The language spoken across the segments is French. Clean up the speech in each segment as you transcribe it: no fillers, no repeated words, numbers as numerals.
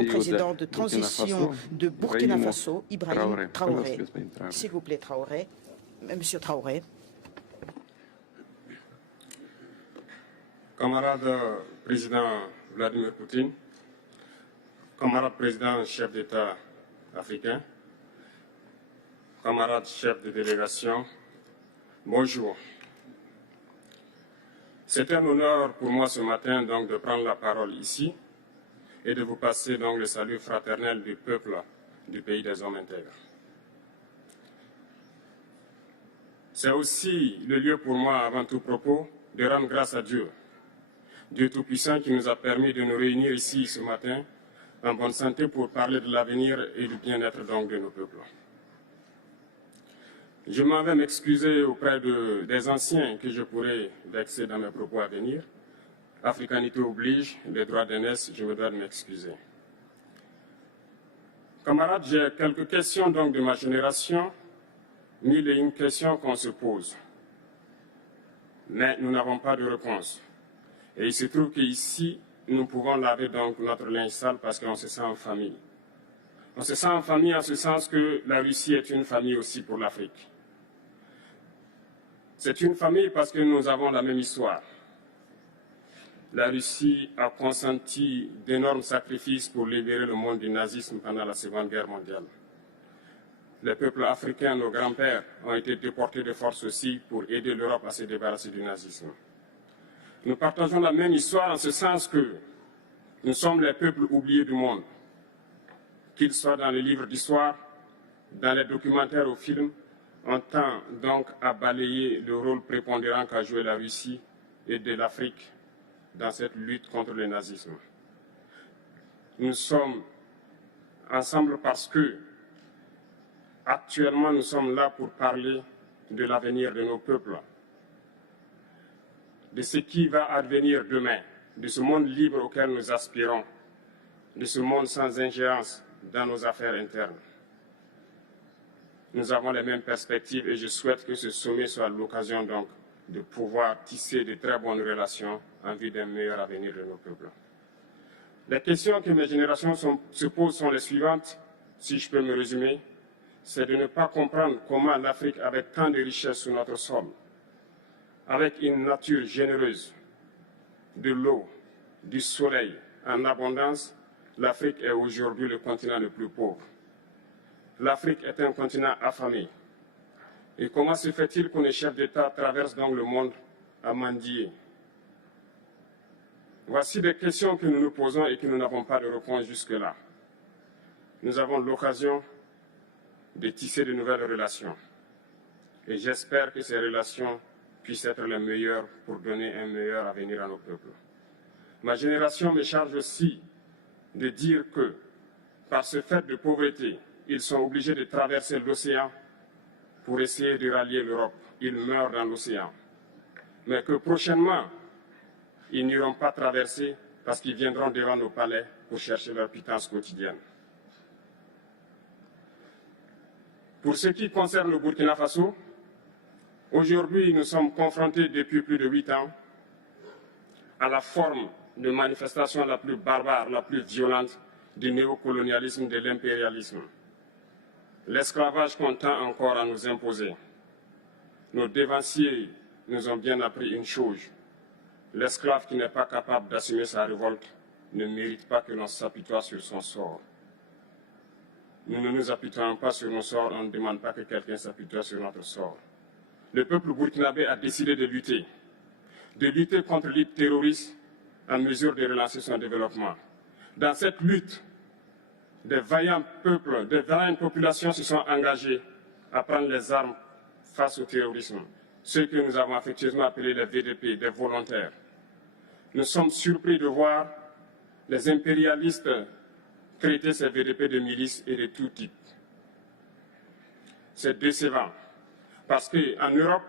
au président de transition de Burkina Faso, Ibrahim Traoré. S'il vous plaît, Traoré. Monsieur Traoré. Camarade président Vladimir Poutine, camarade président chef d'État africain, camarade chef de délégation, bonjour. C'est un honneur pour moi ce matin donc de prendre la parole ici et de vous passer donc le salut fraternel du peuple du pays des hommes intègres. C'est aussi le lieu pour moi, avant tout propos, de rendre grâce à Dieu, Dieu Tout-Puissant qui nous a permis de nous réunir ici ce matin en bonne santé pour parler de l'avenir et du bien-être donc de nos peuples. Je m'en vais m'excuser auprès des anciens que je pourrais vexer dans mes propos à venir. Africanité oblige, les droits d'aînesse, je me dois de m'excuser. Camarades, j'ai quelques questions donc de ma génération, mille et une questions qu'on se pose. Mais nous n'avons pas de réponse. Et il se trouve qu'ici, nous pouvons laver donc notre linge sale parce qu'on se sent en famille. On se sent en famille en ce sens que la Russie est une famille aussi pour l'Afrique. C'est une famille parce que nous avons la même histoire. La Russie a consenti d'énormes sacrifices pour libérer le monde du nazisme pendant la Seconde Guerre mondiale. Les peuples africains, nos grands-pères, ont été déportés de force aussi pour aider l'Europe à se débarrasser du nazisme. Nous partageons la même histoire en ce sens que nous sommes les peuples oubliés du monde, qu'ils soient dans les livres d'histoire, dans les documentaires ou films, on tend donc à balayer le rôle prépondérant qu'a joué la Russie et de l'Afrique dans cette lutte contre le nazisme. Nous sommes ensemble parce que, actuellement, nous sommes là pour parler de l'avenir de nos peuples, de ce qui va advenir demain, de ce monde libre auquel nous aspirons, de ce monde sans ingérence dans nos affaires internes. Nous avons les mêmes perspectives et je souhaite que ce sommet soit l'occasion donc de pouvoir tisser de très bonnes relations en vue d'un meilleur avenir de nos peuples. Les questions que mes générations se posent sont les suivantes, si je peux me résumer, c'est de ne pas comprendre comment l'Afrique, avec tant de richesses sous notre sol, avec une nature généreuse, de l'eau, du soleil en abondance, l'Afrique est aujourd'hui le continent le plus pauvre. L'Afrique est un continent affamé. Et comment se fait-il que les chefs d'État traversent donc le monde à mendier? Voici des questions que nous nous posons et que nous n'avons pas de réponse jusque-là. Nous avons l'occasion de tisser de nouvelles relations. Et j'espère que ces relations puissent être les meilleures pour donner un meilleur avenir à nos peuples. Ma génération me charge aussi de dire que, par ce fait de pauvreté, ils sont obligés de traverser l'océan pour essayer de rallier l'Europe. Ils meurent dans l'océan. Mais que prochainement, ils n'iront pas traverser parce qu'ils viendront devant nos palais pour chercher leur pitance quotidienne. Pour ce qui concerne le Burkina Faso, aujourd'hui, nous sommes confrontés depuis plus de 8 ans à la forme de manifestation la plus barbare, la plus violente du néocolonialisme, de l'impérialisme. L'esclavage qu'on tend encore à nous imposer. Nos dévanciers nous ont bien appris une chose. L'esclave qui n'est pas capable d'assumer sa révolte ne mérite pas que l'on s'apitoie sur son sort. Nous ne nous apitoyons pas sur nos sorts, on ne demande pas que quelqu'un s'apitoie sur notre sort. Le peuple burkinabé a décidé de lutter contre l'île terroriste en mesure de relancer son développement. Dans cette lutte, des vaillants peuples, des vaillantes populations se sont engagées à prendre les armes face au terrorisme, ceux que nous avons affectueusement appelés les VDP, des volontaires. Nous sommes surpris de voir les impérialistes traiter ces VDP de milices et de tout type. C'est décevant, parce qu'en Europe,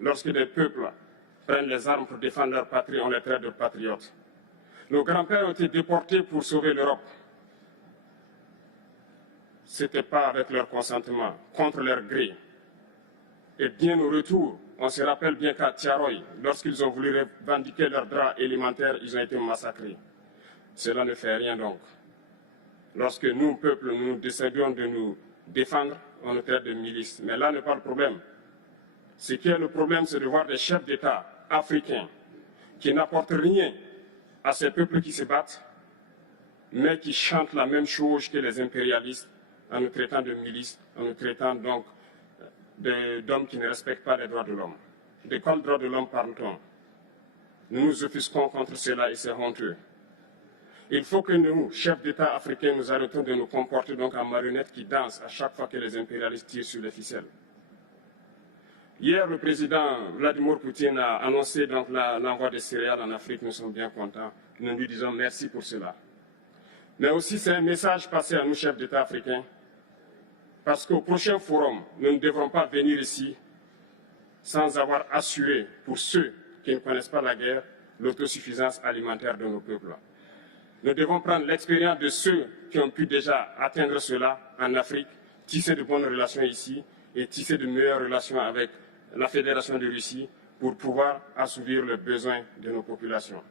lorsque des peuples prennent les armes pour défendre leur patrie, on les traite de patriotes. Nos grands-pères ont été déportés pour sauver l'Europe. Ce n'était pas avec leur consentement, contre leur gré. Et bien au retour, on se rappelle bien qu'à Tiaroy, lorsqu'ils ont voulu revendiquer leurs droits élémentaires, ils ont été massacrés. Cela ne fait rien donc. lorsque nous, peuple, nous décidions de nous défendre, on nous traite de milices. Mais là n'est pas le problème. Ce qui est le problème, c'est de voir des chefs d'État africains qui n'apportent rien à ces peuples qui se battent, mais qui chantent la même chose que les impérialistes en nous traitant de milices, en nous traitant donc d'hommes qui ne respectent pas les droits de l'homme. De quels droits de l'homme parle-t-on? Nous nous offusquons contre cela et c'est honteux. Il faut que nous, chefs d'État africains, nous arrêtons de nous comporter donc en marionnettes qui dansent à chaque fois que les impérialistes tirent sur les ficelles. Hier, le président Vladimir Poutine a annoncé donc l'envoi des céréales en Afrique. Nous sommes bien contents. Nous lui disons merci pour cela. Mais aussi, c'est un message passé à nous, chefs d'État africains, parce qu'au prochain forum, nous ne devrons pas venir ici sans avoir assuré, pour ceux qui ne connaissent pas la guerre, l'autosuffisance alimentaire de nos peuples. Nous devons prendre l'expérience de ceux qui ont pu déjà atteindre cela en Afrique, tisser de bonnes relations ici et tisser de meilleures relations avec la Fédération de Russie pour pouvoir assouvir les besoins de nos populations.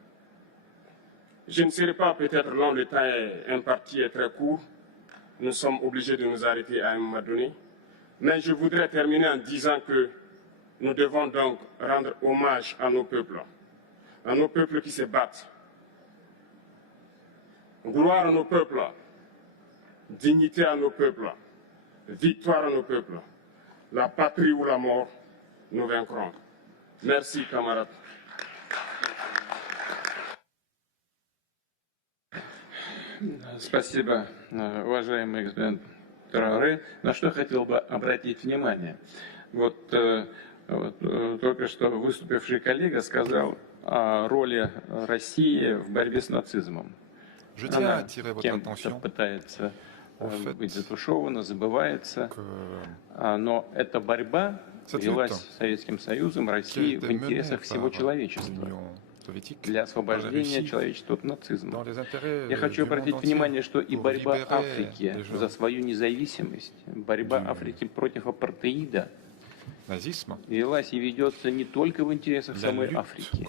Je ne serai pas peut-être long, le temps imparti est très court. Nous sommes obligés de nous arrêter à un moment donné. Mais je voudrais terminer en disant que nous devons donc rendre hommage à nos peuples qui se battent. Gloire à nos peuples, dignité à nos peuples, victoire à nos peuples. La patrie ou la mort, nous vaincrons. Merci, camarades. Спасибо, уважаемый господин Трауре. На что хотел бы обратить внимание. Вот только что выступивший коллега сказал о роли России в борьбе с нацизмом. Она кем-то пытается быть затушевана, забывается, но эта борьба велась Советским Союзом, Россией в интересах всего человечества, для освобождения человечества от нацизма. Я хочу обратить внимание, что и борьба Африки за свою независимость, борьба Африки против апартеида велась и ведется не только в интересах самой Африки,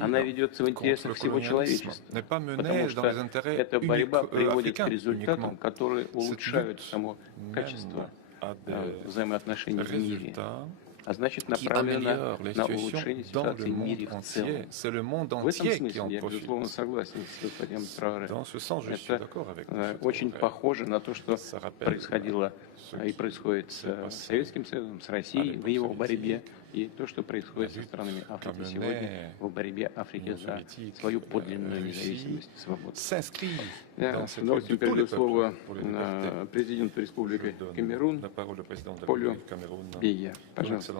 она ведется в интересах всего человечества, потому что эта борьба приводит к результатам, которые улучшают само качество взаимоотношений в мире, а значит направлена на улучшение ситуации в мире в целом. В этом смысле я, безусловно, согласен с господином Трауре. Это очень похоже на то, что происходило и происходит с Советским Союзом, с Россией в его борьбе, и то, что происходит со странами Африки сегодня в борьбе Африки за свою подлинную независимость и свободу. Я с удовольствием передаю слово президенту Республики Камерун Полю Бия. Пожалуйста.